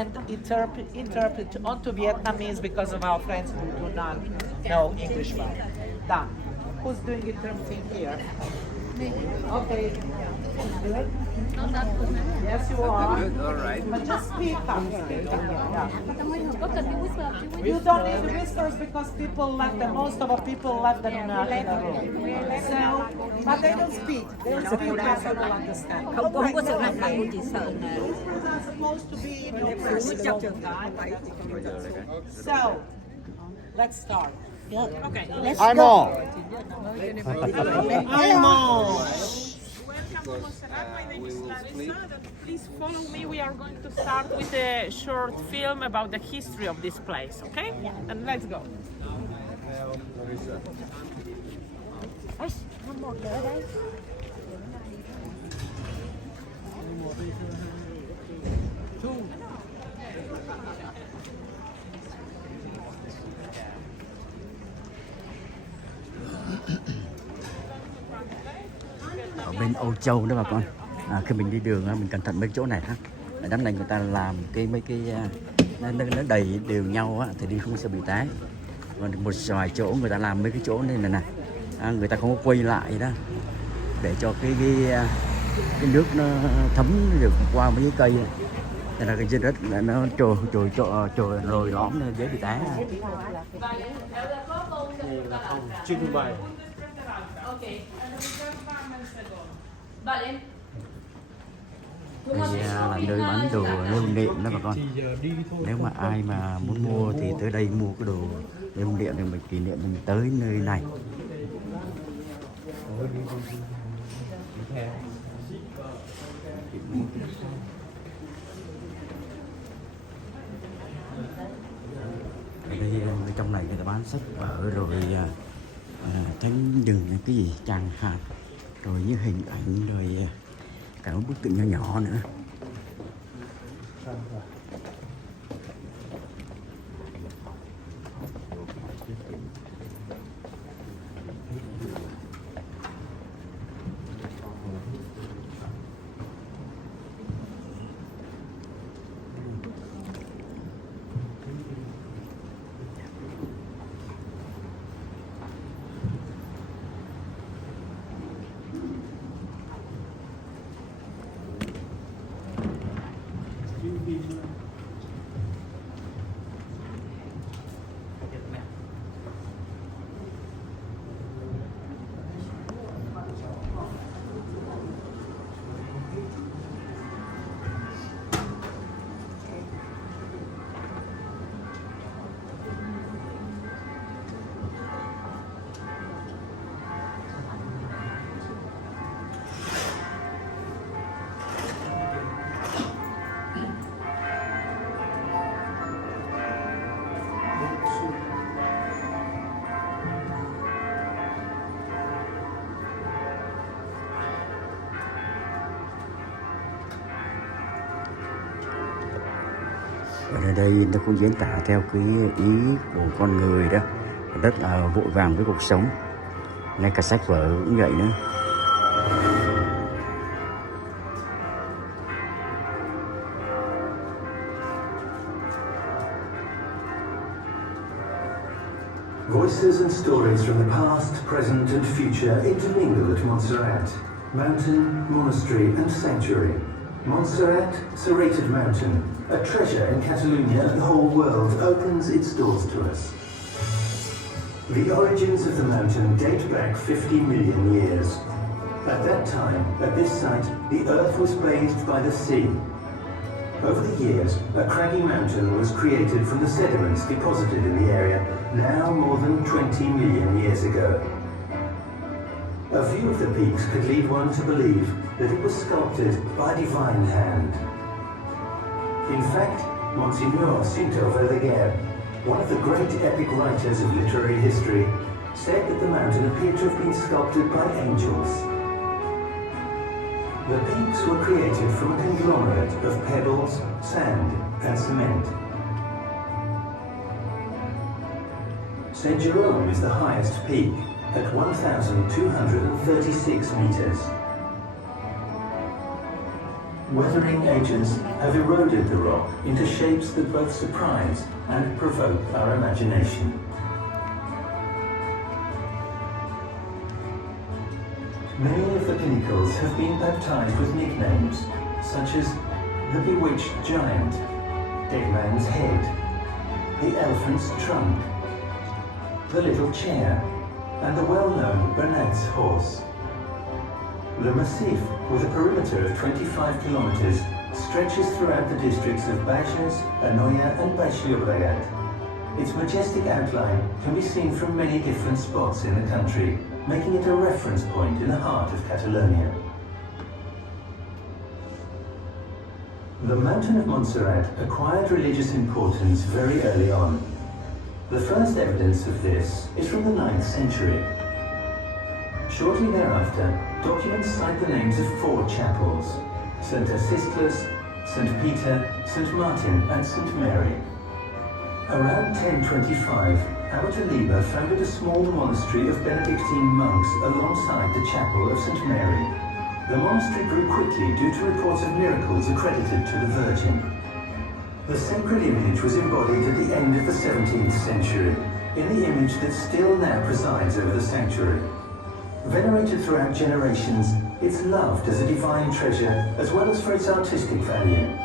and interpret onto Vietnamese because of our friends who do not know English well. Done. Who's doing interpreting here? Okay. Good? Yes, you are. Good, all right. But just speak up. Yeah. Có cần cái whisper chứ? You don't need the whispers because people left them. Most of the people left them in the room. So, but they don't speak. They don't speak because they will understand. Không có sự hành động, chỉ sợ là Whispers are supposed to be in your presence. So, let's start. okay. Let's I'm go. on. I'm on. Welcome to Montserrat. My name is Larissa. Please follow me. We are going to start with a short film about the history of this place, okay? Yeah. And let's go. Một nữa đây. Ở bên Âu Châu đó bà con, khi mình đi đường mình cẩn thận mấy chỗ này ha. Đám này người ta làm mấy cái nó đầy đều nhau á, thì đi không sẽ bị té. Còn một vài chỗ người ta làm mấy cái chỗ này nè, người ta không có quay lại đó để cho cái nước nó thấm được qua mấy cái cây. Nên là cái trên đất nó trồi lồi lõm nên dễ bị té. Trưng bày. Đây là nơi bán đồ lưu niệm đó bà con. Nếu mà ai mà muốn mua thì tới đây mua cái đồ lưu niệm để mình kỷ niệm mình tới nơi này. Ở đây trong này người ta bán sách vở rồi thánh đường cái gì tràng hạt rồi những hình ảnh rồi cả một bức tượng nhỏ nhỏ nữa. Ở đây nó cũng diễn tả theo cái ý của con người đó, rất là vội vàng với cuộc sống. Ngay cả sách vở cũng vậy nữa. Voices and stories from the past, present and future intermingle at Montserrat. Mountain, monastery and sanctuary. Montserrat, serrated mountain, a treasure in Catalonia, the whole world opens its doors to us. The origins of the mountain date back 50 million years. At that time, at this site, the earth was bathed by the sea. Over the years, a craggy mountain was created from the sediments deposited in the area, now more than 20 million years ago. A view of the peaks could lead one to believe that it was sculpted by a divine hand. In fact, Monsignor Cinto Verdaguer, one of the great epic writers of literary history, said that the mountain appeared to have been sculpted by angels. The peaks were created from a conglomerate of pebbles, sand and cement. St. Jerome is the highest peak, at 1,236 meters. Weathering agents have eroded the rock into shapes that both surprise and provoke our imagination. Many of the pinnacles have been baptized with nicknames, such as the Bewitched Giant, Dead Man's Head, the Elephant's Trunk, the Little Chair, and the well-known Bernat's Horse. Le Massif, with a perimeter of 25 kilometers, stretches throughout the districts of Bages, Anoia and Baix-Llobregat. Its majestic outline can be seen from many different spots in the country, making it a reference point in the heart of Catalonia. The mountain of Montserrat acquired religious importance very early on. The first evidence of this is from the 9th century. Shortly thereafter, documents cite the names of 4 chapels: St. Asistlas, St. Peter, St. Martin and St. Mary. Around 1025, Abbot Oliba founded a small monastery of Benedictine monks alongside the chapel of St. Mary. The monastery grew quickly due to reports of miracles accredited to the Virgin. The sacred image was embodied at the end of the 17th century, in the image that still now presides over the sanctuary. Venerated throughout generations, it's loved as a divine treasure as well as for its artistic value.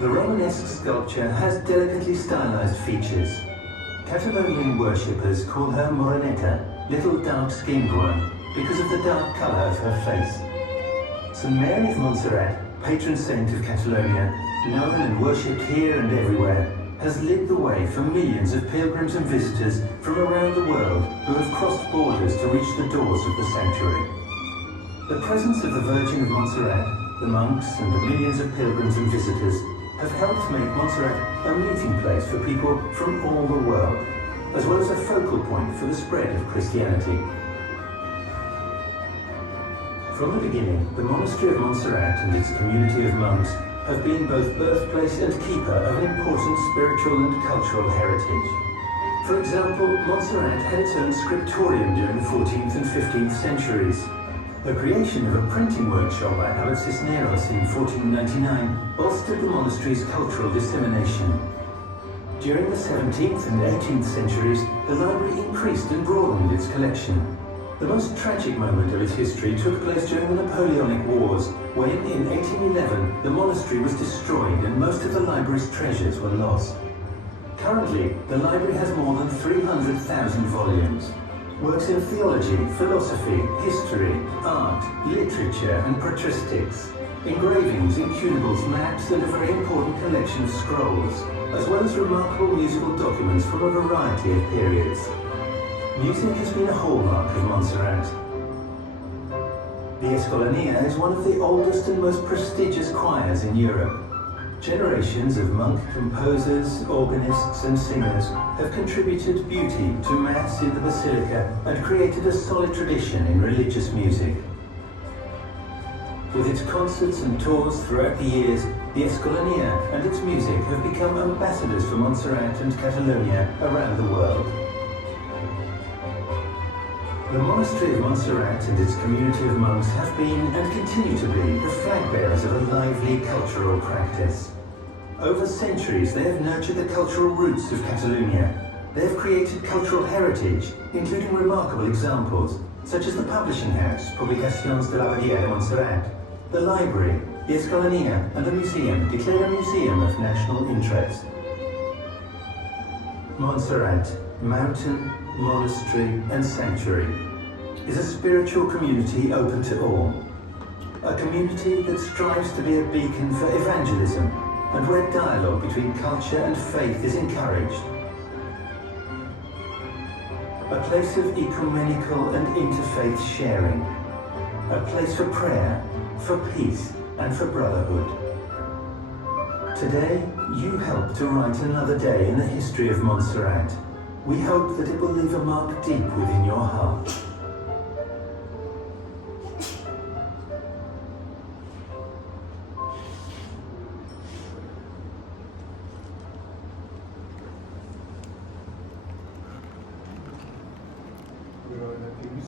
The Romanesque sculpture has delicately stylized features. Catalonian worshippers call her Moreneta, little dark-skinned one, because of the dark color of her face. St. Mary of Montserrat, patron saint of Catalonia, known and worshipped here and everywhere, has lit the way for millions of pilgrims and visitors from around the world who have crossed borders to reach the doors of the sanctuary. The presence of the Virgin of Montserrat, the monks and the millions of pilgrims and visitors have helped make Montserrat a meeting place for people from all the world, as well as a focal point for the spread of Christianity. From the beginning, the monastery of Montserrat and its community of monks have been both birthplace and keeper of an important spiritual and cultural heritage. For example, Montserrat had its own scriptorium during the 14th and 15th centuries. The creation of a printing workshop by Abbot Cisneros in 1499 bolstered the monastery's cultural dissemination. During the 17th and 18th centuries, the library increased and broadened its collection. The most tragic moment of its history took place during the Napoleonic Wars, when, in 1811, the monastery was destroyed and most of the library's treasures were lost. Currently, the library has more than 300,000 volumes. Works in theology, philosophy, history, art, literature and patristics, engravings, incunables, maps and a very important collection of scrolls, as well as remarkable musical documents from a variety of periods. Music has been a hallmark of Montserrat. The Escolania is one of the oldest and most prestigious choirs in Europe. Generations of monk composers, organists and singers have contributed beauty to Mass in the Basilica and created a solid tradition in religious music. With its concerts and tours throughout the years, the Escolania and its music have become ambassadors for Montserrat and Catalonia around the world. The monastery of Montserrat and its community of monks have been and continue to be the flag bearers of a lively cultural practice. Over centuries, they have nurtured the cultural roots of Catalonia. They have created cultural heritage, including remarkable examples, such as the publishing house, Publicaciones de l'Abadia de Montserrat, the library, the Escolania, and the museum, declared a museum of national interest. Montserrat, mountain, monastery and sanctuary, is a spiritual community open to all. A community that strives to be a beacon for evangelism and where dialogue between culture and faith is encouraged. A place of ecumenical and interfaith sharing. A place for prayer, for peace and for brotherhood. Today, you help to write another day in the history of Montserrat. We hope that it will leave a mark deep within your heart.